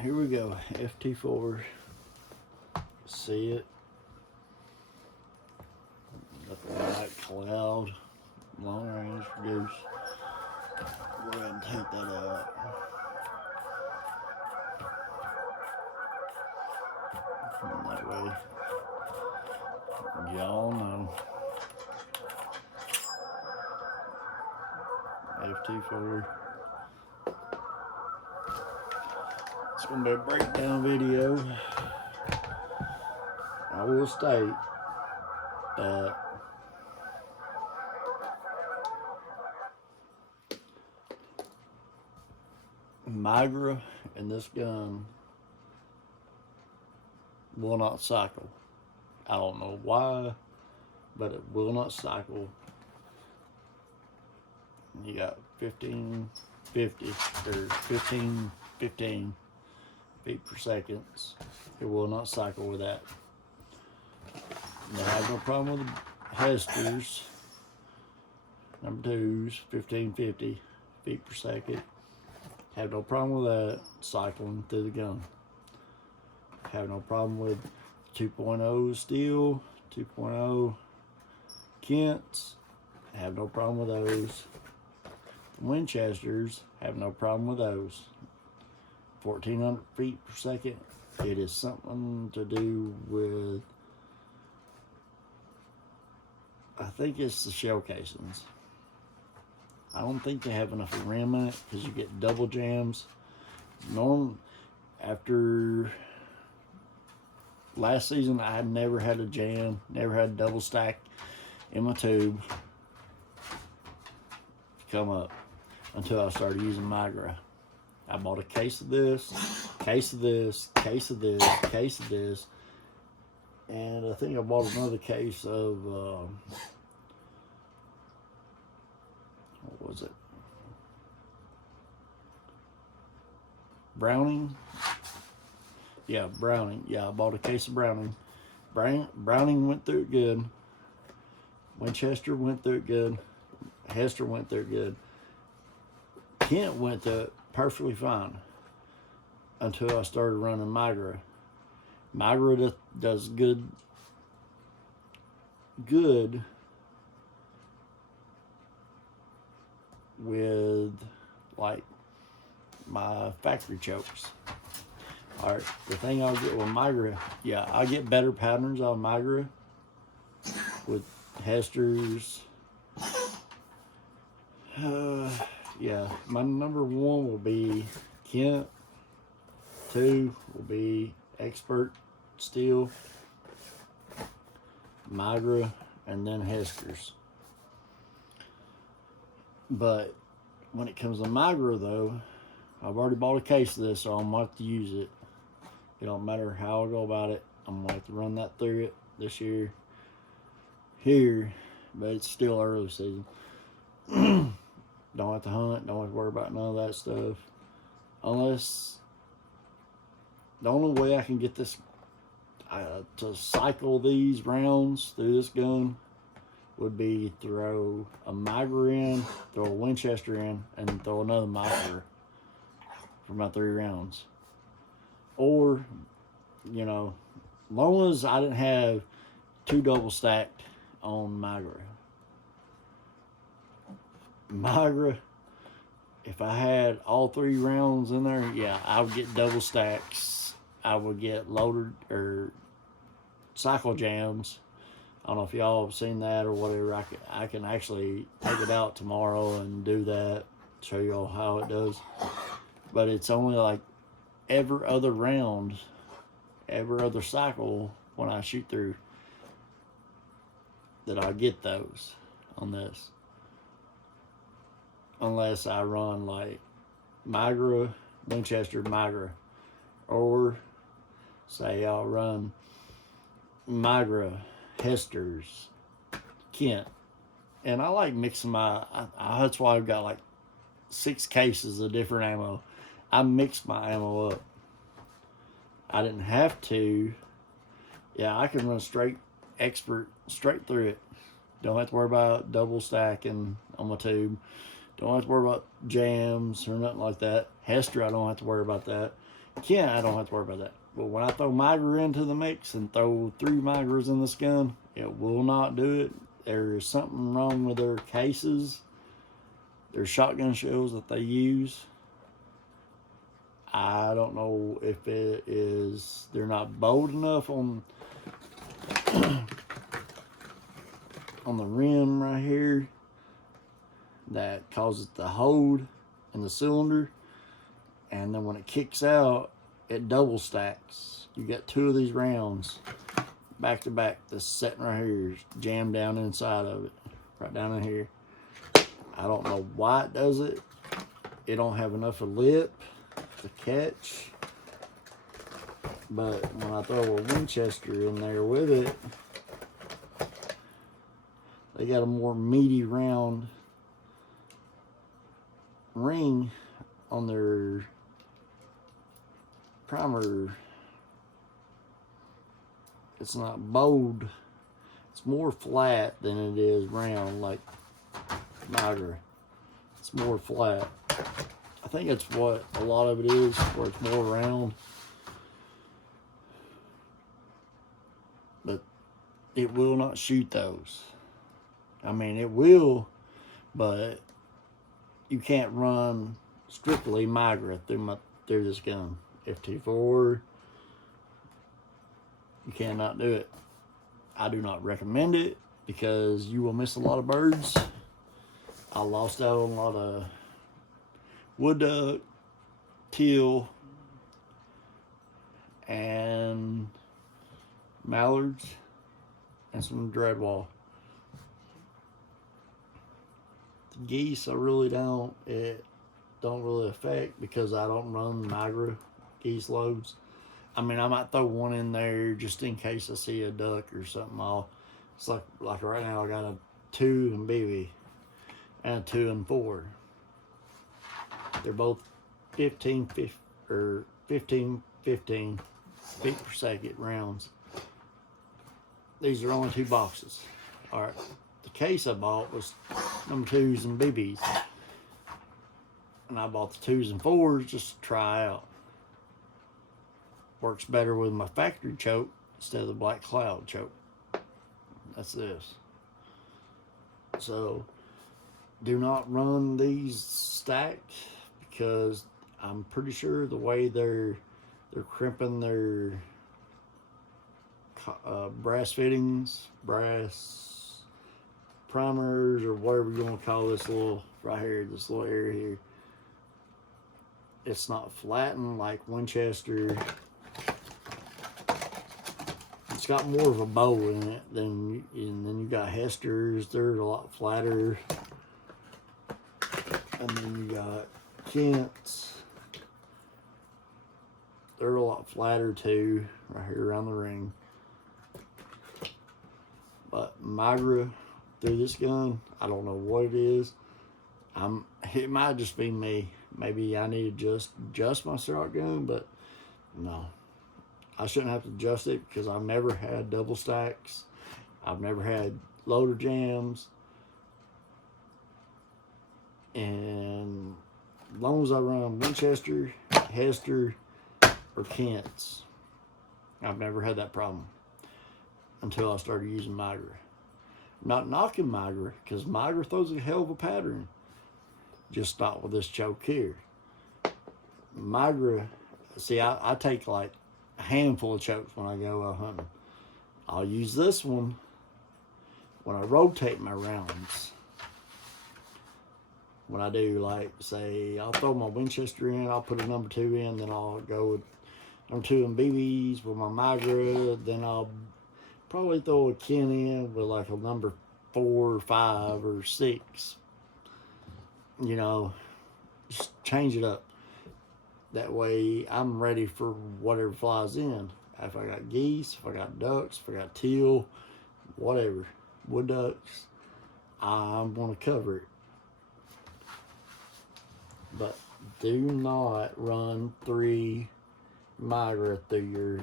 here we go. FT4. See it? Nothing like cloud. Long range goose. Go ahead and take that out. And that way, y'all know. FT4. It's going to be a breakdown video. I will state that Migra and this gun will not cycle. I don't know why, but it will not cycle. You got 1550 or 1515 feet per second. It will not cycle with that. They have no problem with the Hesters. Number 2s, 1550 feet per second. Have no problem with that cycling through the gun. Have no problem with 2.0 steel, 2.0 Kents. Have no problem with those. Winchesters, have no problem with those. 1400 feet per second. It is something to do with, I think it's the shell casings. I don't think they have enough rim in it because you get double jams. After last season, I had never had a jam, never had a double stack in my tube come up until I started using Migra. I bought a case of this, case of this, case of this, case of this, and I think I bought another case of what was it? Browning? Yeah, Browning. Yeah, I bought a case of Browning. Browning went through it good. Winchester went through it good. Hester went through it good. Kent went through it perfectly fine until I started running Migra. Migra does good with like my factory chokes. All right, the thing I'll get with Migra, yeah, I get better patterns on Migra with Hesters. Yeah, my number 1 will be Kent. 2 will be Expert Steel, Migra, and then Hesters. But when it comes to Migra, though, I've already bought a case of this, so I'm going to have to use it. It don't matter how I go about it. I'm going to have to run that through it this year. Here, but it's still early season. Don't have to hunt. Don't have to worry about none of that stuff. Unless the only way I can get this to cycle these rounds through this gun would be throw a Migra in, throw a Winchester in, and throw another Migra for my 3 rounds. Or, you know, as long as I didn't have 2 double stacked on Migra. Migra, if I had all 3 rounds in there, yeah, I would get double stacks. I would get loaded or cycle jams. I don't know if y'all have seen that or whatever. I can actually take it out tomorrow and do that, show y'all how it does. But it's only like every other round, every other cycle when I shoot through that I get those on this. Unless I run like Migra, Winchester, Migra. Or say I'll run Migra, Hesters, Kent. And I like mixing that's why I've got like 6 cases of different ammo. I mix my ammo up. I didn't have to. Yeah, I can run Expert straight through it. Don't have to worry about double stacking on my tube. Don't have to worry about jams or nothing like that. Hester, I don't have to worry about that. Kent, I don't have to worry about that. But when I throw Migra into the mix and throw 3 Migras in this gun, it will not do it. There is something wrong with their cases, their shotgun shells that they use. I don't know if it is they're not bold enough on on the rim right here that causes the hold in the cylinder, and then when it kicks out, it double stacks. You got 2 of these rounds back to back that's sitting right here, jammed down inside of it, right down in here. I don't know why it does it. It don't have enough of lip to catch, but when I throw a Winchester in there with it, they got a more meaty round ring on their primer. It's not bold, it's more flat than it is round like Migra. It's more flat. I think that's what a lot of it is, where it's more round. But it will not shoot those. I mean, it will, but you can't run strictly Migra through this gun. FT4, you cannot do it. I do not recommend it because you will miss a lot of birds. I lost out on a lot of wood duck, teal, and mallards, and some dreadwall. The geese, I really don't. It don't really affect because I don't run Migra geese loads. I mean, I might throw one in there just in case I see a duck or something. It's like right now I got a 2 and BB and a 2 and 4. They're both 15 feet per second rounds. These are only 2 boxes. All right, the case I bought was number 2s and BBs, and I bought the 2s and 4s just to try out. Works better with my factory choke instead of the Black Cloud choke. That's this. So do not run these stacked, because I'm pretty sure the way they're crimping their brass fittings, brass primers, or whatever you want to call this little right here, this little area here, it's not flattened like Winchester. It's got more of a bow in it and then you got Hester's. They're a lot flatter. And then you got Kent's. They're a lot flatter too, right here around the ring. But Migra through this gun, I don't know what it is. It might just be me. Maybe I need to adjust my shotgun, but no. I shouldn't have to adjust it because I've never had double stacks. I've never had loader jams. And as long as I run Winchester, Hester, or Kent's, I've never had that problem until I started using Migra. I'm not knocking Migra, because Migra throws a hell of a pattern. Just not with this choke here. Migra, see, I take like a handful of chokes when I go hunting. I'll use this one when I rotate my rounds. When I do, like, say, I'll throw my Winchester in, I'll put a number 2 in, then I'll go with number 2 and BBs with my Migra, then I'll probably throw a Kent in with like a number 4 or 5 or 6. You know, just change it up. That way I'm ready for whatever flies in. If I got geese, if I got ducks, if I got teal, whatever, wood ducks, I'm going to cover it. But do not run 3 Migra through your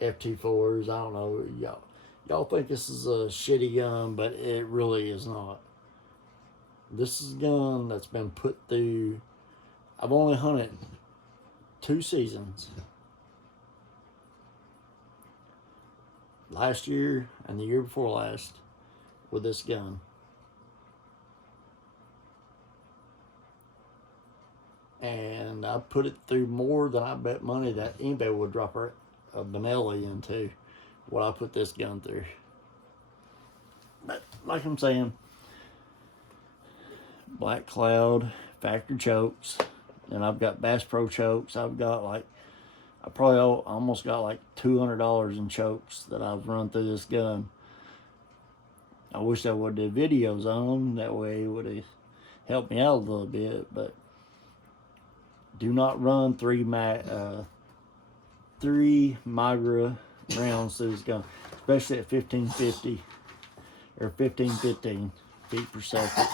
FT4s. I don't know, y'all think this is a shitty gun, but it really is not. This is a gun that's been put through. I've only hunted 2 seasons. Last year and the year before last with this gun. And I put it through more than I bet money that anybody would drop a Benelli into what I put this gun through. But like I'm saying, Black Cloud factory chokes, and I've got Bass Pro chokes. I've got like, I probably almost got like $200 in chokes that I've run through this gun. I wish I would have did videos on them. That way it would have helped me out a little bit. But do not run three Migra rounds through this gun, especially at 1550 or 1515 feet per second.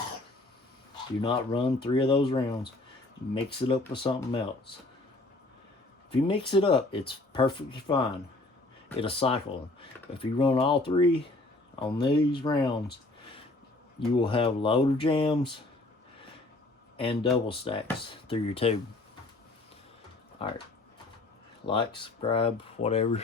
Do not run 3 of those rounds. Mix it up with something else. If you mix it up, it's perfectly fine. It'll cycle. If you run all 3 on these rounds, you will have loader jams and double stacks through your tube. Alright, like, subscribe, whatever.